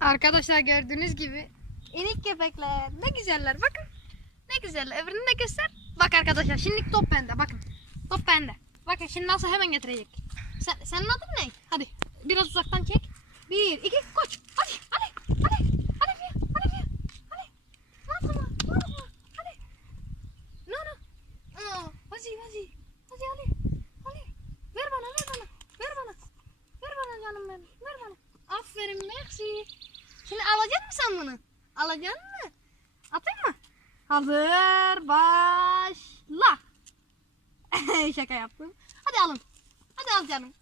Arkadaşlar gördüğünüz gibi inik köpekler ne güzeller bakın. Ne güzeller. Öbürünü de göster. Bak arkadaşlar şimdi top bende bakın. Top bende. Bakın şimdi nasıl hemen getirecek. Sen, senin adın ne? Hadi biraz uzaktan çek. Bir, iki, koş. Hadi, hadi, hadi. Hadi hadi. Hadi. Nasıl mı? Hadi. No, no. Aa, Hadi, hadi. Hadi, hadi. Hadi. Ver bana, ver bana. Ver bana. Ver bana canım benim. Ver bana. Aferin, merci. Şimdi alacak mısın sen bunu? Alacak mı? Atayım mı? Hazır, başla. Şaka yaptım. Hadi alın. Hadi al canım.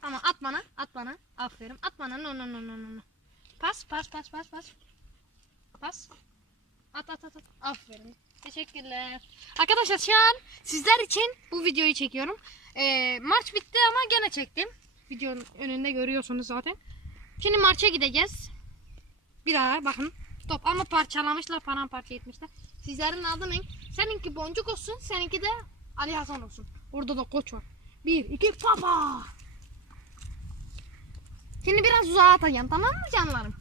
Tamam at bana, at bana. Aferin. At bana. No no no no. no. Pas, pas, pas, pas, pas. Pas. At at at at. Aferin. Teşekkürler. Arkadaşlar şu an sizler için bu videoyu çekiyorum. Ee, maç bitti ama gene çektim. Videonun önünde görüyorsunuz zaten. Şimdi maça gideceğiz. Bir daha bakın. Top ama parçalamışlar, paramparça etmişler. Sizlerin adı ne? Seninki boncuk olsun, seninki de Ali Hasan olsun. Orada da koç var. Bir, iki, papa. Şimdi biraz uzağa atacağım tamam mı canlarım?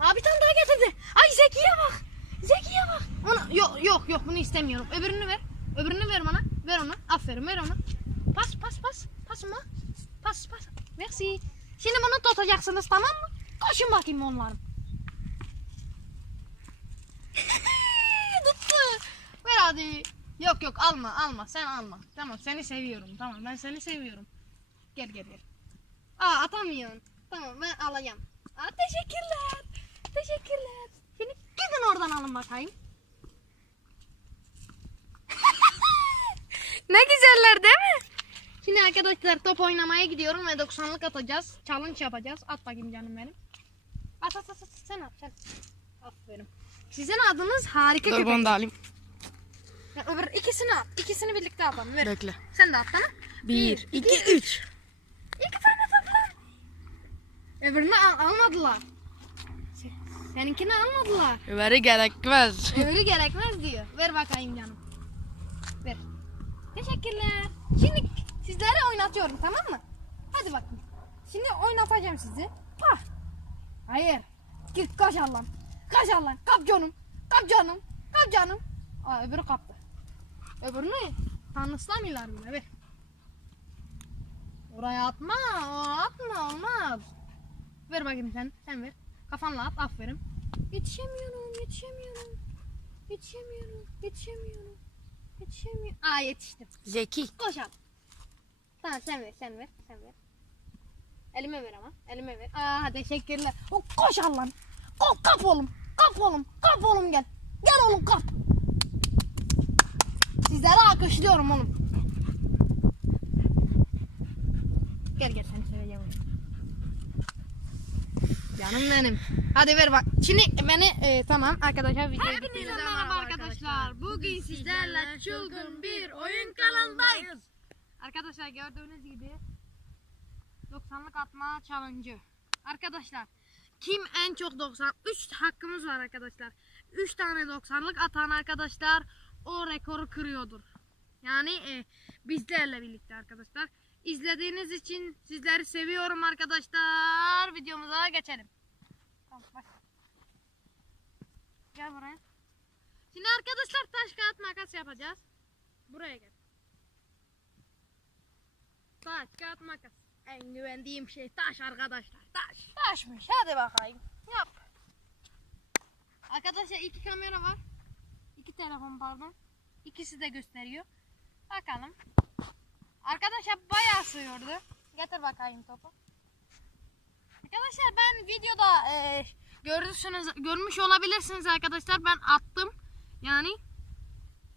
Aa bir tane daha getirdi. Ay Zeki'ye bak. Zeki'ye bak. Onu, yok yok yok bunu istemiyorum. Öbürünü ver. Öbürünü ver bana. Ver onu. Aferin ver onu. Pas pas pas. Pas mı? Pas pas. Merci. Şimdi bunu tutacaksınız tamam mı? Koşun bakayım onların. Tuttu. Ver hadi. Yok yok alma alma sen alma. Tamam seni seviyorum. Tamam ben seni seviyorum. Gel gel gel. Aa atamıyorsun. Tamam ben alacağım. Aa, teşekkürler. Teşekkürler. Şimdi gidin oradan alın bakayım. ne güzeller değil mi? Şimdi arkadaşlar top oynamaya gidiyorum ve 90'lık atacağız. Challenge yapacağız. At bakayım canım benim. At at at, at. sen at sen. Aferin. Sizin adınız harika Dur köpek. bunu da alayım. Ya, öbür ikisini at. İkisini birlikte atalım. Ver. Bekle. Sen de at tamam. Bir, iki, üç. İki tane lan. Öbürünü al- almadılar. Se- Seninkini almadılar. Veri gerekmez. Öbürü gerekmez diyor. Ver bakayım canım. Ver. Teşekkürler. Şimdi sizlere oynatıyorum tamam mı? Hadi bakın. Şimdi oynatacağım sizi. Pah. Hayır. Git kaç Allah'ım. Kaç Allah'ım. Kap canım. Kap canım. Kap canım. Aa öbürü kaptı. Öbürünü tanıslamıyorlar bile. Ver. Oraya atma. Atma. Olmaz. Ver bakayım sen. Sen ver. Kafanla at. Aferin. Yetişemiyorum. Yetişemiyorum. Yetişemiyorum. Yetişemiyorum. Yetişemiyorum. Aa yetiştim. Zeki. Koş al. Tamam sen ver. Sen ver. Sen ver. Elime ver ama. Elime ver. Aa teşekkürler. O koş al lan. Kop kap oğlum. Kap oğlum. Kap oğlum gel. Gel oğlum kap. Sizleri alkışlıyorum oğlum. Gel gel seveceğim. oğlum. Canım benim. Hadi ver bak. Şimdi beni e, tamam arkadaşlar videoyu Hepinize merhaba arkadaşlar. Bugün sizlerle çılgın bir oyun kanalındayız. Arkadaşlar gördüğünüz gibi 90'lık atma challenge. Arkadaşlar kim en çok 90 3 hakkımız var arkadaşlar. 3 tane 90'lık atan arkadaşlar o rekoru kırıyordur. Yani e, bizlerle birlikte arkadaşlar. İzlediğiniz için sizleri seviyorum arkadaşlar. Videomuza geçelim. Tamam. Gel buraya. Şimdi arkadaşlar taş kağıt makas yapacağız. Buraya gel. Taş, kağıt, makas. En güvendiğim şey taş arkadaşlar. Taş. Taşmış. Hadi bakayım. Yap. Arkadaşlar iki kamera var. İki telefon pardon. İkisi de gösteriyor. Bakalım. Arkadaşlar bayağı sığıyordu. Getir bakayım topu. Arkadaşlar ben videoda e, görürsünüz, görmüş olabilirsiniz arkadaşlar. Ben attım. Yani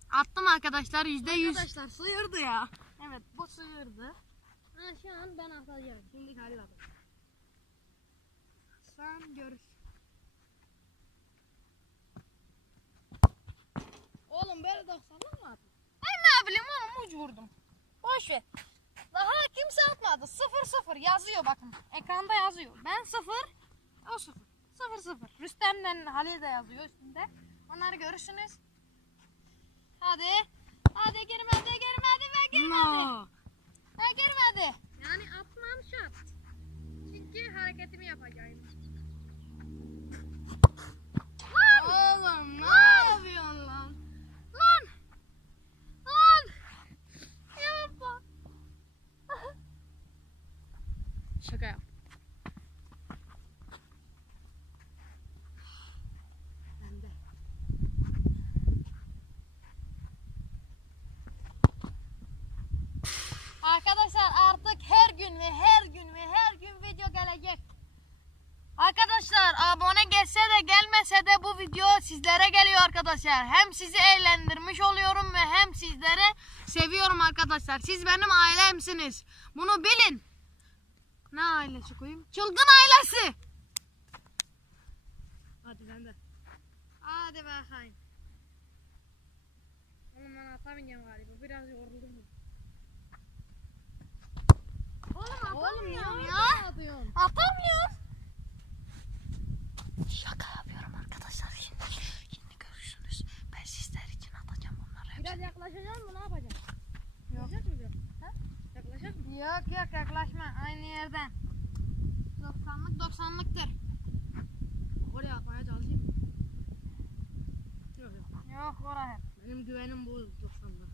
attım arkadaşlar yüzde yüz. Arkadaşlar sıyırdı ya. Evet bu sığırdı. Ha, şu an ben atacağım. Şimdi hadi bakalım. Sen görüş. Oğlum böyle 90'lık mı attın? Ay ne bileyim oğlum uç vurdum. Boş ver. Daha kimse atmadı. 0-0 yazıyor bakın. Ekranda yazıyor. Ben 0, o 0. 0-0. Rüstem'le Halil de yazıyor üstünde. Onları görürsünüz. Hadi. Hadi girmedi girmedi ve girmedi. No. Ha girmedi. Yani atmam şart. Şimdi hareketimi yapacağım. Oğlum ne yapıyorsun lan? Lan! Lan! Yapma. Şaka yap. Ben de. Arkadaşlar artık her gün ve her gün ve her gün video gelecek. Arkadaşlar abone gelse de gelmese de bu video sizlere geliyor arkadaşlar. Hem sizi eğlendirmiş oluyorum ve hem sizlere seviyorum arkadaşlar. Siz benim ailemsiniz. Bunu bilin. Ne ailesi koyayım? Çılgın ailesi. Hadi sen de. Hadi bakayım. Oğlum ben atamayacağım galiba. Biraz yoruldum. Oğlum Oğlum ya. atıyorsun? Atamıyorum. Şaka. Şimdi, görürsünüz. Ben sizler için atacağım onları. Biraz yaklaşacak mı? Ne yapacaksın? Yok. Yaklaşacak mı? Ha? Yaklaşacak mı? Yok yok yaklaşma. Aynı yerden. 90'lık 90'lıktır. Oraya atmaya çalışayım. Yok yok. Yok oraya. Benim güvenim bu 90'da.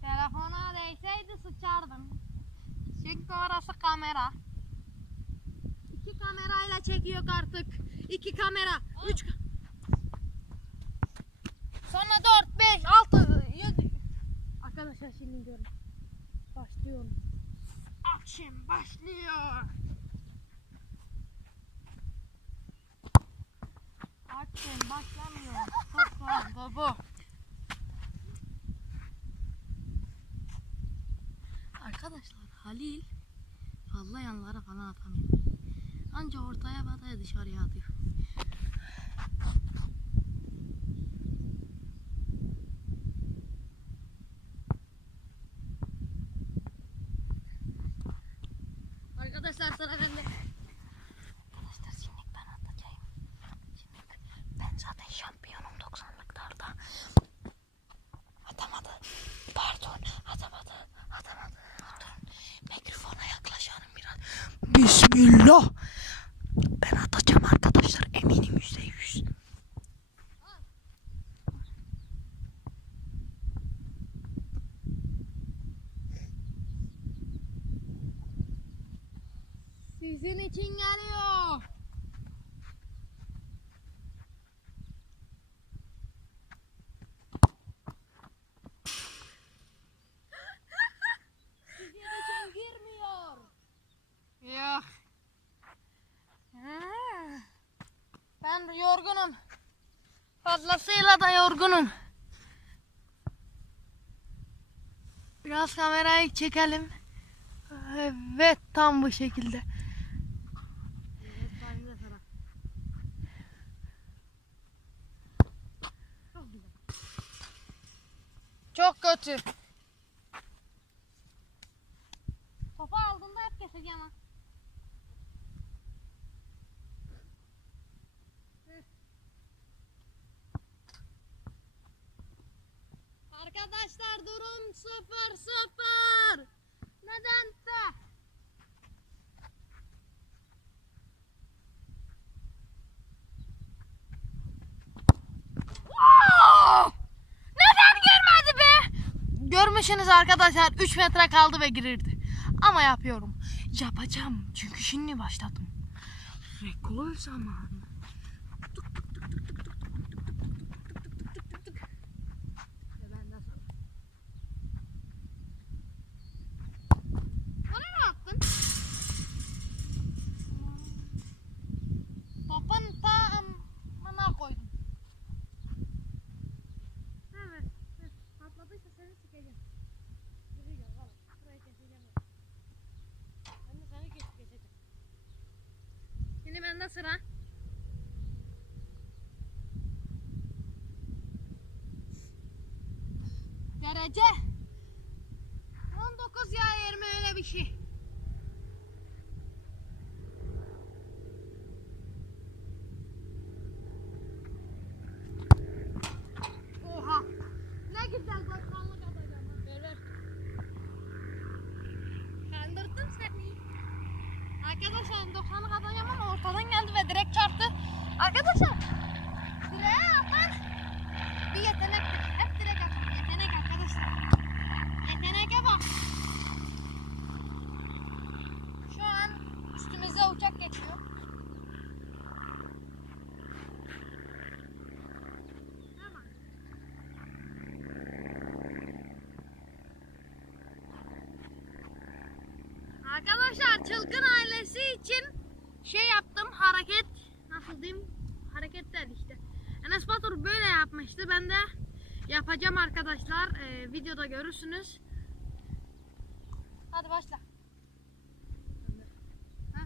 Telefona değseydi sıçardım. Çünkü orası kamera. İki kamerayla çekiyor artık. İki kamera. Üç. Sonra dört, beş, altı, yedi. Arkadaşlar şimdi görün. Başlıyorum. Akşam başlıyor. Akşam başlamıyor. Fazla bu. Arkadaşlar Halil fazla yanlara falan atamıyor. Anca ortaya bataya dışarıya atıyor. Arkadaşlar sıra bende. Arkadaşlar şimdi ben atacağım. Şimdi ben zaten şampiyonum 90'lıklarda. Atamadı. Pardon atamadı. Atamadı. Dur. Mikrofona yaklaşalım biraz. Bismillah. Ben atacağım arkadaşlar eminim yüzde yüz. Sizin için geliyor. Sizin için. Ben yorgunum. Fazlasıyla da yorgunum. Biraz kamerayı çekelim. Evet tam bu şekilde. Evet ben de sıra. Çok güzel. Kötü. Topu aldığında hep keseceğim ha. Arkadaşlar durum 0-0. Nedense. Wow! Neden girmedi be? Görmüşsünüz arkadaşlar 3 metre kaldı ve girirdi. Ama yapıyorum. Yapacağım. Çünkü şimdi başladım. Rekor zamanı. Ve ben de sıra. Bana ne attın? Topun tamına koydum. Evet. evet. Patladıysa seni sikeceğim. Yürü gel valla. Burayı keseceğim. Ben de seni kes keseceğim. Şimdi bende sıra. Derece. 19 ya 20 öyle bir şey. Oha. Ne güzel bakanlık atacağım. ha. Ver ver. Kandırdın Arkadaşlar çılgın ailesi için şey yaptım hareket nasıl diyeyim hareketler işte. Enes Batur böyle yapmıştı ben de yapacağım arkadaşlar Ee, videoda görürsünüz. Hadi başla. Ha?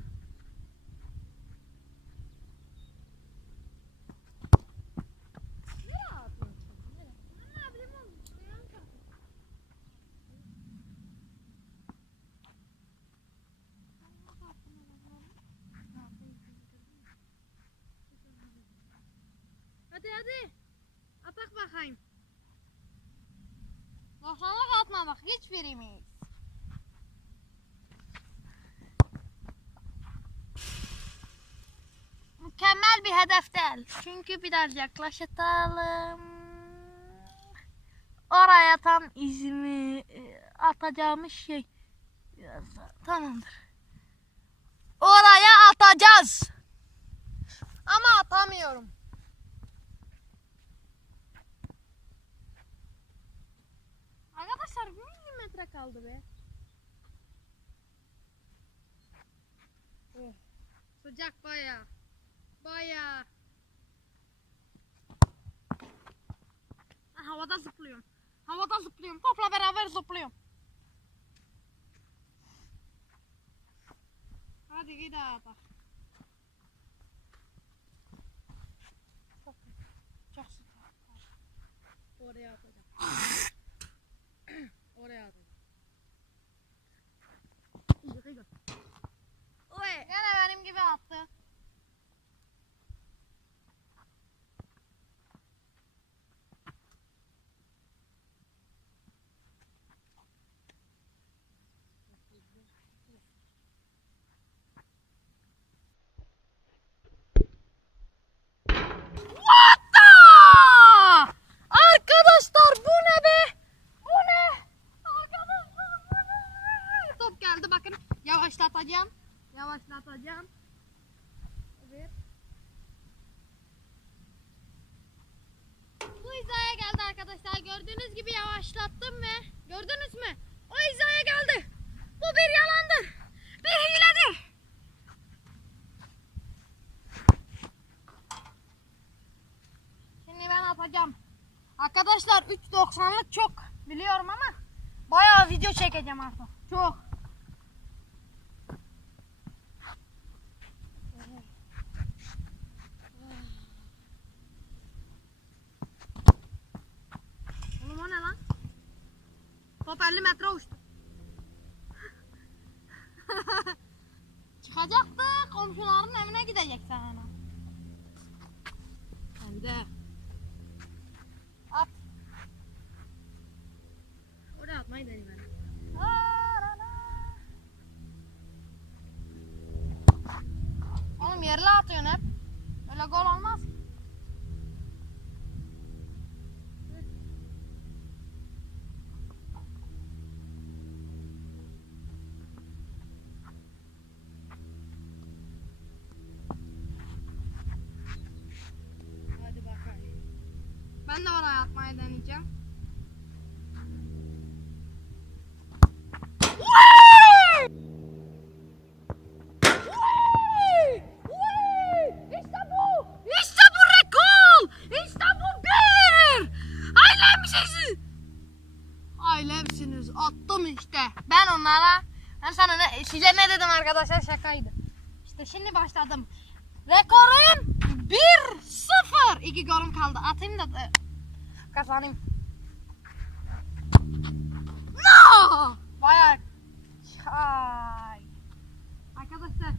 Nereye atıyorsun? Nereye? Ne bileyim oğlum, ayağım çarptı. Hadi hadi. Atak bakayım. Atma bak hiçbirimiz. Mükemmel bir hedef değil. Çünkü biraz yaklaşalım. Oraya tam izini e, atacağımız şey. Tamamdır. Oraya atacağız. Ama atamıyorum. Arkadaşlar bir milimetre kaldı be. Oh. Sıcak baya. Baya. Havada zıplıyorum. Havada zıplıyorum. Topla beraber zıplıyorum. Hadi abi. Çok, çok sıcak. Oraya atacağım. Oraya atacağım. İyi, iyi. Oy, gene benim gibi attı. What the? Arkadaşlar bu ne be? Bu ne? Arkadaşlar bu ne? Top geldi bakın. Yavaşlatacağım. Yavaşlatacağım. Evet. Bu hizaya geldi arkadaşlar. Gördüğünüz gibi yavaşlattım ve gördünüz mü? O hizaya geldi. Bu bir yalandır. Bir hiledir. Şimdi ben atacağım. Arkadaşlar 3.90'lık çok biliyorum ama bayağı video çekeceğim artık. Çok. Oğlum o ne lan? Top 50 metre uçtu. Çıkacaktı komşuların evine gidecek sana. Hem de. At. Deneyim ben. Oğlum yerle atıyorsun hep. Öyle gol olmaz. Hadi bakalım. Ben de oraya atmayı deneyeceğim. İşte bu! İşte bu rekol! İşte bu bir! Ailemsiniz! Ailemsiniz. Attım işte. Ben onlara ben sana ne, size ne dedim arkadaşlar şakaydı. İşte şimdi başladım. Rekorum 1-0. İki golüm kaldı. Atayım da e, kazanayım. No! Bayağı Ay. Arkadaşlar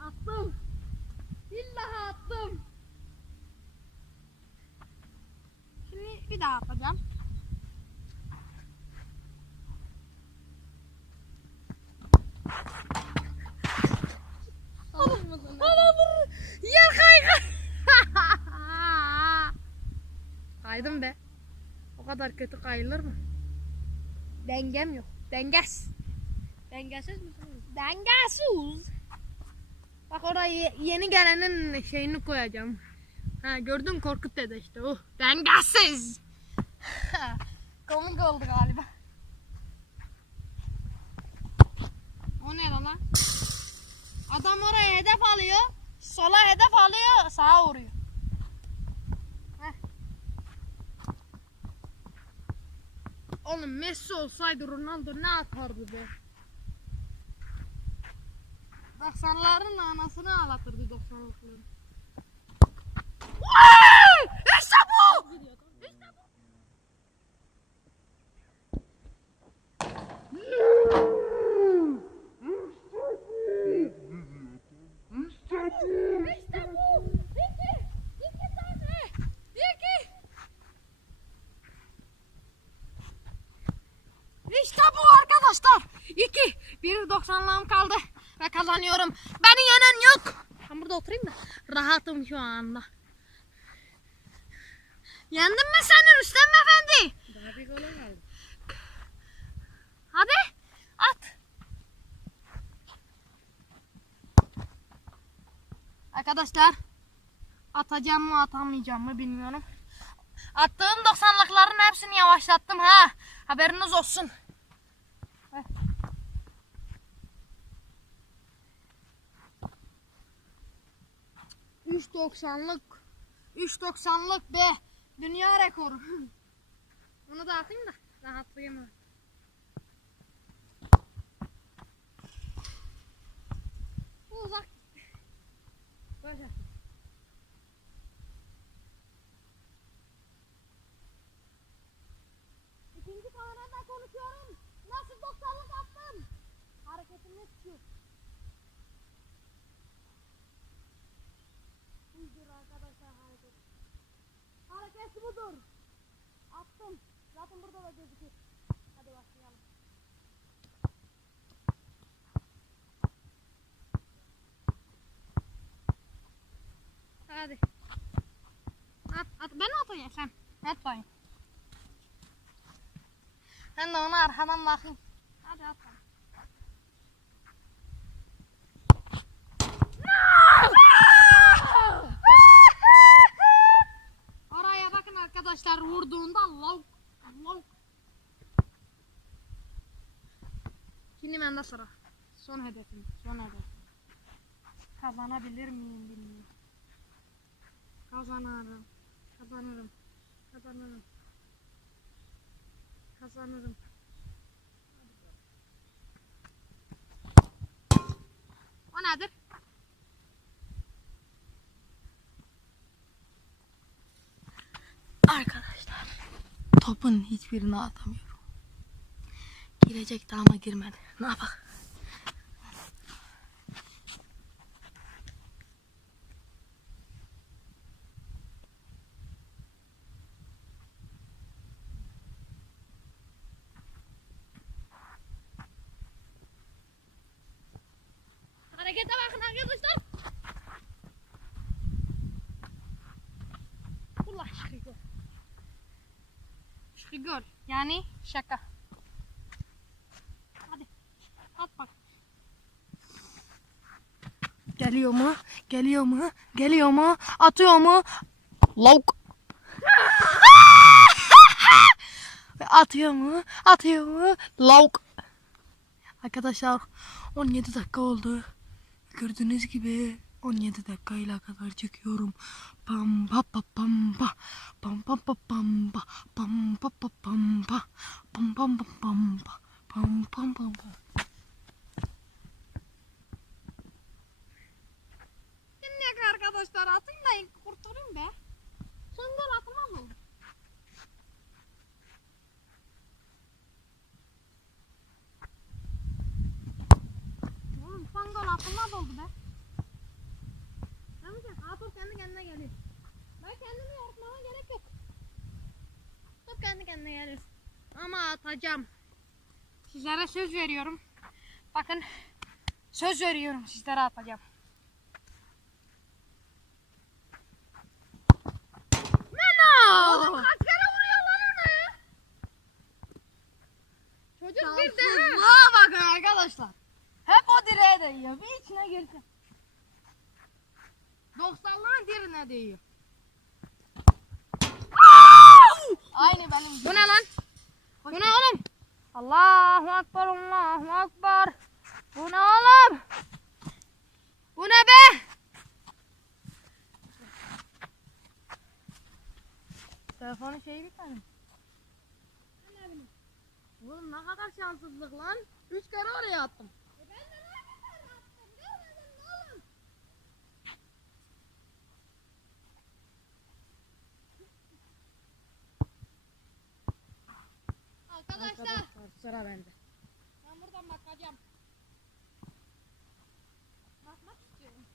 attım. İlla attım. Şimdi bir daha atacağım. Alamır. Yer kaydı. Kaydım be. O kadar kötü kayılır mı? Dengem yok. Denges. Dengesiz misin? Dengesiz. Bak oraya ye- yeni gelenin şeyini koyacağım. Ha gördün Korkut dede işte o. Dengesiz. Komik oldu galiba. O ne lan. Adam oraya hedef alıyor. Sola hedef alıyor. Sağa vuruyor. Oğlum Messi olsaydı Ronaldo ne atardı be? 90'ların anasını ağlatırdı 90'lıkların. İşte bu! İşte bu! İşte bu! İki! İki tane! İki! İşte bu arkadaşlar. İki. Bir 90'lığım kaldı. Ve kazanıyorum. Beni yenen yok. Ben burada oturayım da. Rahatım şu anda. Yendim mi seni Rüstem Efendi? Daha bir gola kaldı. Hadi at. Arkadaşlar atacağım mı atamayacağım mı bilmiyorum. Attığım 90'lıkların hepsini yavaşlattım ha. Haberiniz olsun. 3.90'lık 3.90'lık be dünya rekoru. Onu da atayım da rahatlayayım artık. uzak Böyle. İkinci kamerada konuşuyorum. Nasıl doktorluk attım? Hareketimi tutuyor. Budur arkadaşlar hareket. Hareket budur. Attım. Zaten burada da gözüküyor. Hadi başlayalım. Hadi. At, at. Ben atayım sen. At bakayım. Ben de ona arkadan bakayım. Hadi at bakayım. Oraya bakın arkadaşlar vurduğunda lavuk lavuk. Şimdi bende sıra. Son hedefim. Son hedef. Kazanabilir miyim bilmiyorum. Kazanırım. Kazanırım. Kazanırım. Kazanırım. O nedir? Arkadaşlar topun hiçbirini atamıyorum. Girecekti ama girmedi. Ne yapak? Harekete bakın arkadaşlar. Yani şaka. Hadi. At bak. Geliyor mu? Geliyor mu? Geliyor mu? Atıyor mu? Lavuk. Atıyor mu? Atıyor mu? Lavuk. Arkadaşlar 17 dakika oldu. Gördüğünüz gibi 17 dakikayla kadar çekiyorum. Pam pa pa pam pa. Pam pam pa pam pa. Pam pa pa pam pa. Pam pam pa pam pa. Pam pam pam pa. Şimdi arkadaşlar atayım da kurtarayım be. Gol atmaz oldu. Oğlum son gol atılmaz oldu be. Kendi kendine geliyor. Ben kendimi yormama gerek yok. Top kendi kendine geliyor. Ama atacağım. Sizlere söz veriyorum. Bakın söz veriyorum sizlere atacağım. Meno! Kaç kere vuruyor lan ona ya? Çocuk bir de ha. bakın arkadaşlar. Hep o direğe değiyor. Bir içine girsin. 90'ların derine değiyor. Aynı benim. Bu ne lan? Bu ne oğlum? Allahu Akbar, Allahu Akbar. Bu ne oğlum? Bu ne be? Telefonu şey bir tane. Oğlum ne kadar şanssızlık lan. Üç kere oraya attım. Arkadaşlar sıra bende. Ben buradan bakacağım. Bakmak istiyorum.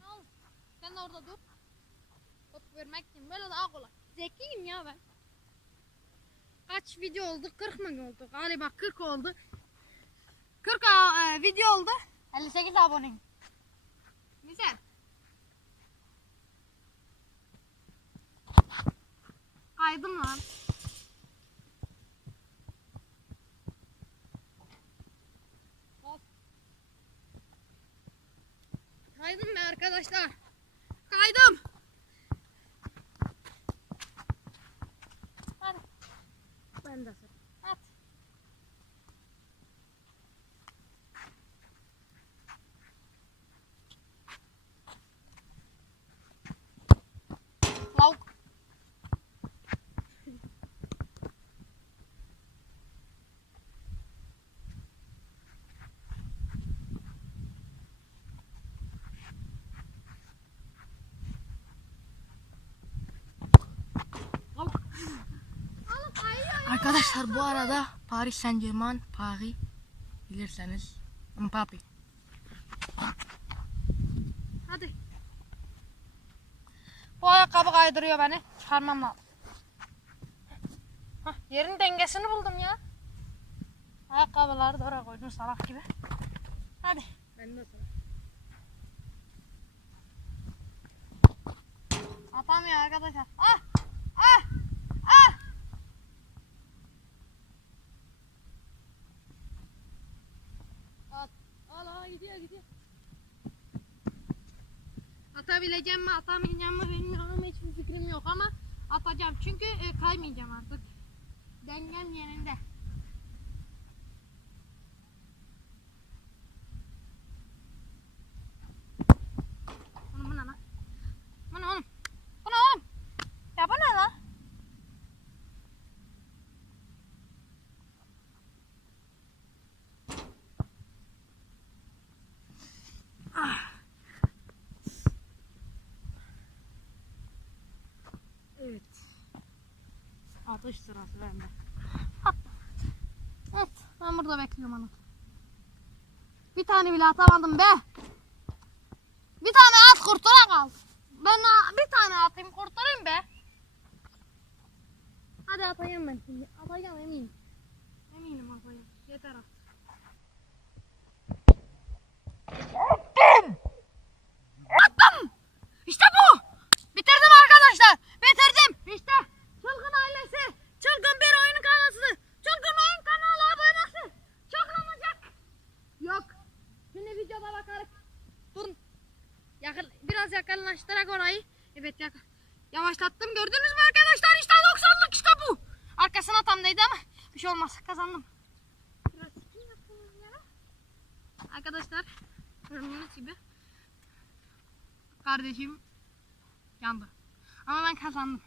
Ne oldu? Sen orada dur. Top vermek için böyle daha kolay. Zekiyim ya ben. Kaç video oldu? 40 mı oldu? Galiba 40 oldu. 40 a- e, video oldu. 58 aboneyim. Güzel. Kaydım lan. Kaydım ben arkadaşlar. Kaydım. Ben de sıra. At. Lavuk. Lavuk. Oğlum kayıyor. Arkadaşlar bu arada Paris Saint Germain, Paris bilirseniz Mbappe. Hadi. Bu ayakkabı kaydırıyor beni. Çıkarmam lazım. Hah, yerin dengesini buldum ya. Ayakkabıları da oraya koydum salak gibi. Hadi. Ben de sıra. Atamıyor arkadaşlar. Ah! Ah! At. Al al gidiyor gidiyor. Atabileceğim mi atamayacağım mı bilmiyorum. Hiçbir fikrim yok ama atacağım. Çünkü e, kaymayacağım artık. Dengem yerinde. Oğlum bu ne lan? Bu ne oğlum? Bu ne oğlum? Ya bu ne lan? Evet. Atış sırası bende. Evet, ben burada bekliyorum onu. Bir tane bile atamadım be. Bir tane at kurtula kal. Ben bir tane atayım kurtarayım be. Hadi atayım ben şimdi. Atacağım eminim. Eminim atayım. Yeter artık. Attım. İşte bu. Bitirdim arkadaşlar. Bitirdim. İşte çılgın ailesi. Çılgın bir oyun kanalı. Çılgın oyun kanalı abonesi. Çılgınacak. Yok. Şimdi videoda bakarız. Durun. Yakın, yakınlaştırarak orayı. Evet. Yavaşlattım gördünüz mü arkadaşlar? İşte 90'lık işte bu. Arkasına tam değdi ama bir şey olmaz. Kazandım. Arkadaşlar gördüğünüz gibi kardeşim yandı. Ama ben kazandım.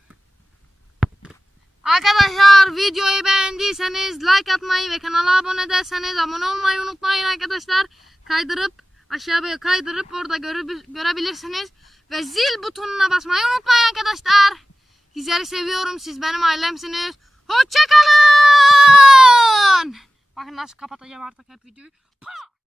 Arkadaşlar videoyu beğendiyseniz like atmayı ve kanala abone değilseniz abone olmayı unutmayın arkadaşlar. Kaydırıp aşağıya kaydırıp orada göre- görebilirsiniz. Ve zil butonuna basmayı unutmayın arkadaşlar. Sizleri seviyorum. Siz benim ailemsiniz. Hoşçakalın. Bakın nasıl kapatacağım artık hep videoyu. Pa!